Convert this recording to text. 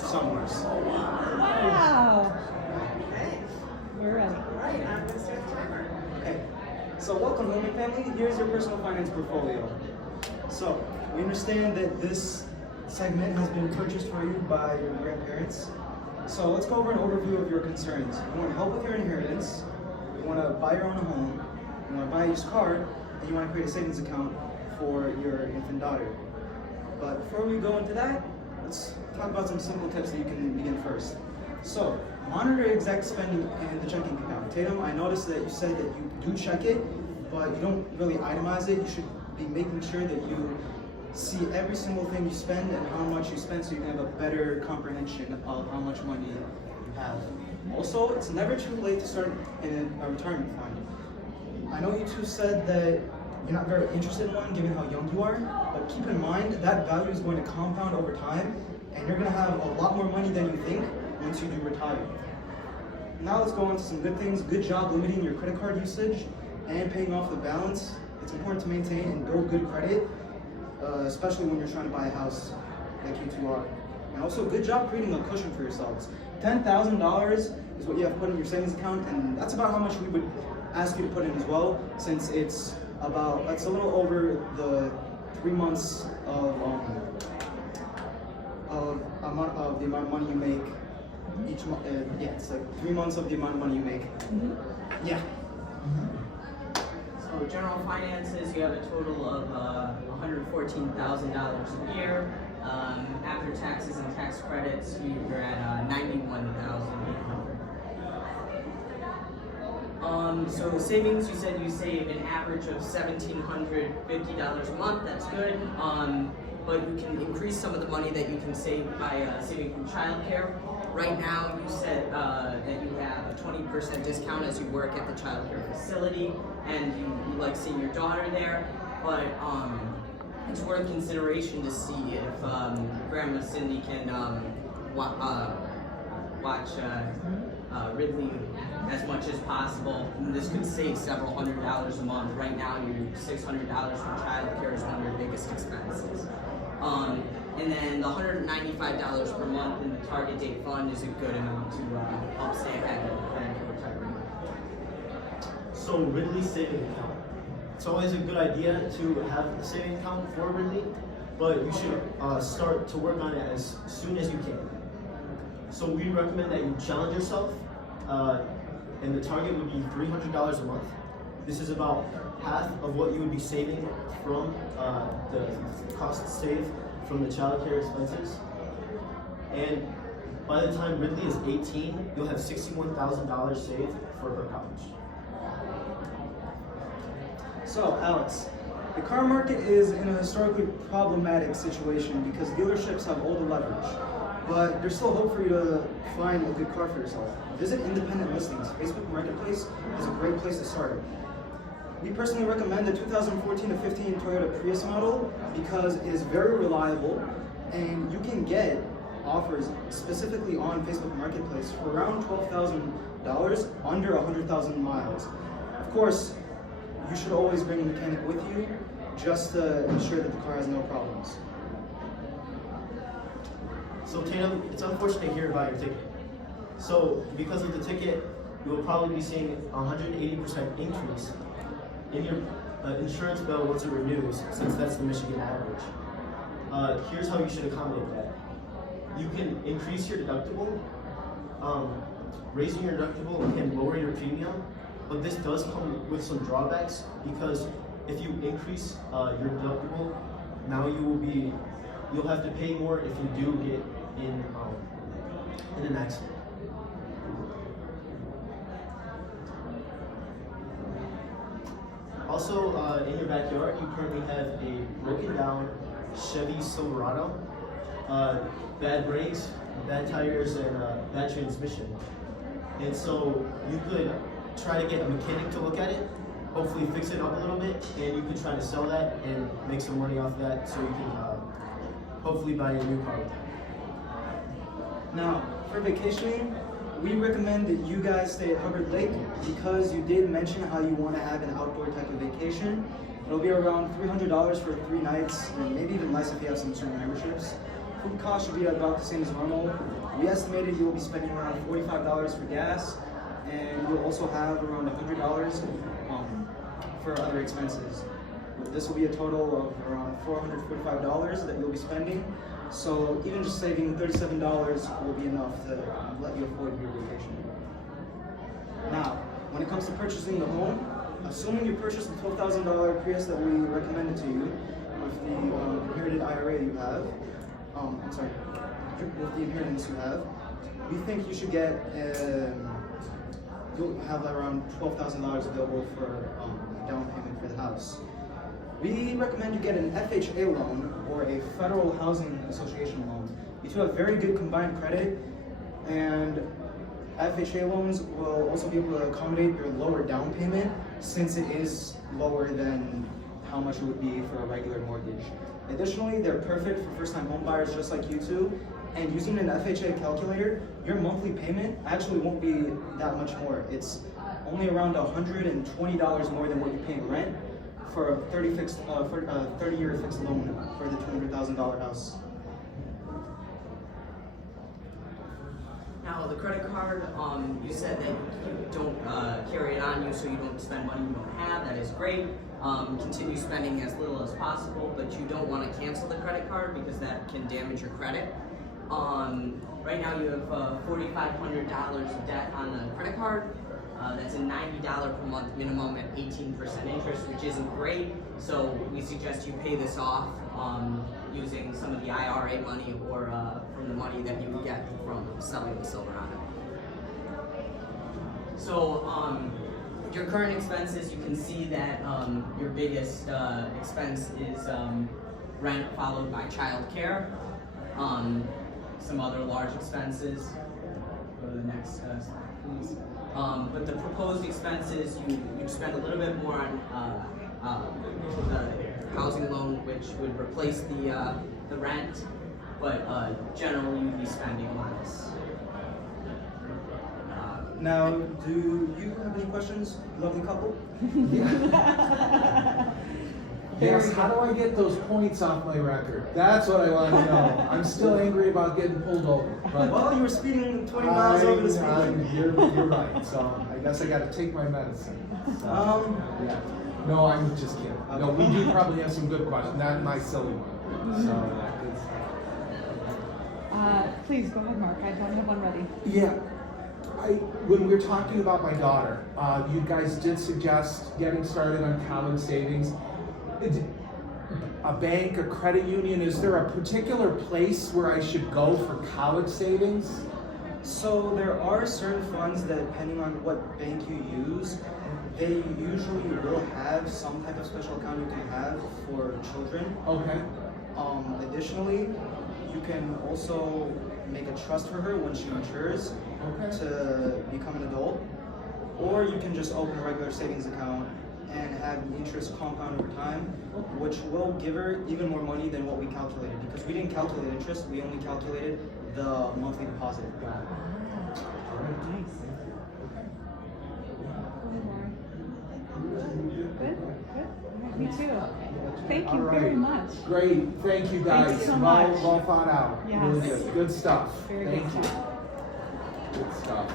somewhere. Wow. We're ready. Right, I'm going to start the timer. Okay, so welcome home family. Here's your personal finance portfolio. So we understand that this segment has been purchased for you by your grandparents. So let's go over an overview of your concerns. You want help with your inheritance, you want to buy your own home, you want to buy a used car, and you want to create a savings account for your infant daughter. But before we go into that, let's talk about some simple tips that you can begin first. So, monitor exact spending in the checking account. Tatum, I noticed that you said that you do check it, but you don't really itemize it. You should be making sure that you see every single thing you spend and how much you spend so you can have a better comprehension of how much money you have. Also, it's never too late to start in a retirement fund. I know you two said that you're not very interested in one given how young you are, but keep in mind that value is going to compound over time and you're going to have a lot more money than you think once you do retire. Now let's go on to some good things. Good job limiting your credit card usage and paying off the balance. It's important to maintain and build good credit, especially when you're trying to buy a house like you two are. And also, good job creating a cushion for yourselves. $10,000 is what you have put in your savings account, and that's about how much we would ask you to put in as well, since it's a little over the 3 months of the amount of money you make each month. Yeah, it's like 3 months of the amount of money you make. Yeah. So general finances, you have a total of $114,000 a year. After taxes and tax credits, you're at $91,800. So savings, you said you save an average of $1,750 a month. That's good. But you can increase some of the money that you can save by saving from childcare. Right now, you said that you have a 20% discount as you work at the childcare facility, and you like seeing your daughter there. But it's worth consideration to see if Grandma Cindy can watch Ridley as much as possible. And this could save several $100s a month. Right now, your $600 for childcare is one of your biggest expenses. And then the $195 per month in the target date fund is a good amount to help stay ahead of planning for retirement. So Ridley saving account. It's always a good idea to have a saving account for Ridley, but you should start to work on it as soon as you can. So we recommend that you challenge yourself, and the target would be $300 a month. This is about half of what you would be saving from the costs saved from the child care expenses. And by the time Ridley is 18, you'll have $61,000 saved for her college. So, Alex, the car market is in a historically problematic situation because dealerships have all the leverage, but there's still hope for you to find a good car for yourself. Visit independent listings. Facebook Marketplace is a great place to start. We personally recommend the 2014 to 15 Toyota Prius model because it is very reliable and you can get offers specifically on Facebook Marketplace for around $12,000 under 100,000 miles. Of course, you should always bring a mechanic with you just to ensure that the car has no problems. So Tatum, it's unfortunate to hear about your ticket. So because of the ticket, you will probably be seeing a 180% increase in your insurance bill once it renews, since that's the Michigan average. Here's how you should accommodate that. You can increase your deductible. Raising your deductible can lower your premium, but this does come with some drawbacks because if you increase your deductible, now you'll have to pay more if you do get in an accident. Also, in your backyard, you currently have a broken down Chevy Silverado, bad brakes, bad tires, and bad transmission. And so you could try to get a mechanic to look at it, hopefully fix it up a little bit, and you could try to sell that and make some money off that so you can hopefully buy a new car with that. Now, for vacationing, we recommend that you guys stay at Hubbard Lake because you did mention how you want to have an outdoor type of vacation. It'll be around $300 for 3 nights, and maybe even less if you have some certain memberships. food costs should be about the same as normal. We estimated you will be spending around $45 for gas, and you'll also have around $100 for other expenses. This will be a total of around $445 that you'll be spending. So even just saving $37 will be enough to let you afford your vacation. Now, when it comes to purchasing the home, assuming you purchase the $12,000 Prius that we recommended to you with the inherited IRA you have, with the inheritance you have, we think you should get, you'll have around $12,000 available for down payment for the house. We recommend you get an FHA loan or a Federal Housing Association loan. You two have very good combined credit, and FHA loans will also be able to accommodate your lower down payment since it is lower than how much it would be for a regular mortgage. Additionally, they're perfect for first-time home buyers just like you two, and using an FHA calculator, your monthly payment actually won't be that much more. It's only around $120 more than what you pay in rent for a 30-year fixed loan for the $200,000 house. Now, the credit card, you said that you don't carry it on you so you don't spend money you don't have. That is great. Continue spending as little as possible, but you don't want to cancel the credit card because that can damage your credit. Right now you have $4,500 of debt on the credit card. That's a $90 per month minimum at 18% interest, which isn't great. So we suggest you pay this off using some of the IRA money or from the money that you would get from selling the Silverado. So your current expenses, you can see that your biggest expense is rent, followed by child care. Some other large expenses. Go to the next slide, please. But the proposed expenses, you spend a little bit more on the housing loan, which would replace the rent, but generally you'd be spending less. Now, do you have any questions, lovely couple? Yes, how do I get those points off my record? That's what I want to know. I'm still angry about getting pulled over. But Well, you were speeding 20 miles over the speed limit. You're right. So I guess I got to take my medicine. So, yeah. No, I'm just kidding. No, we do probably have some good questions. Not my silly one. So Please go ahead, Mark. I don't have one ready. yeah. When we were talking about my daughter, you guys did suggest getting started on college savings. A bank, a credit union, is there a particular place where I should go for college savings? So there are certain funds that, depending on what bank you use, they usually will have some type of special account you can have for children. Okay. Additionally, you can also make a trust for her when she matures to become an adult, or you can just open a regular savings account and have the interest compound over time, which will give her even more money than what we calculated, because we didn't calculate interest, we only calculated the monthly deposit. Nice. Good. Me too. Thank you very much. Great. Thank you guys. Thank you so much. Well thought out. Yes. Really good. Good stuff. Very Thank good you. stuff. Good stuff.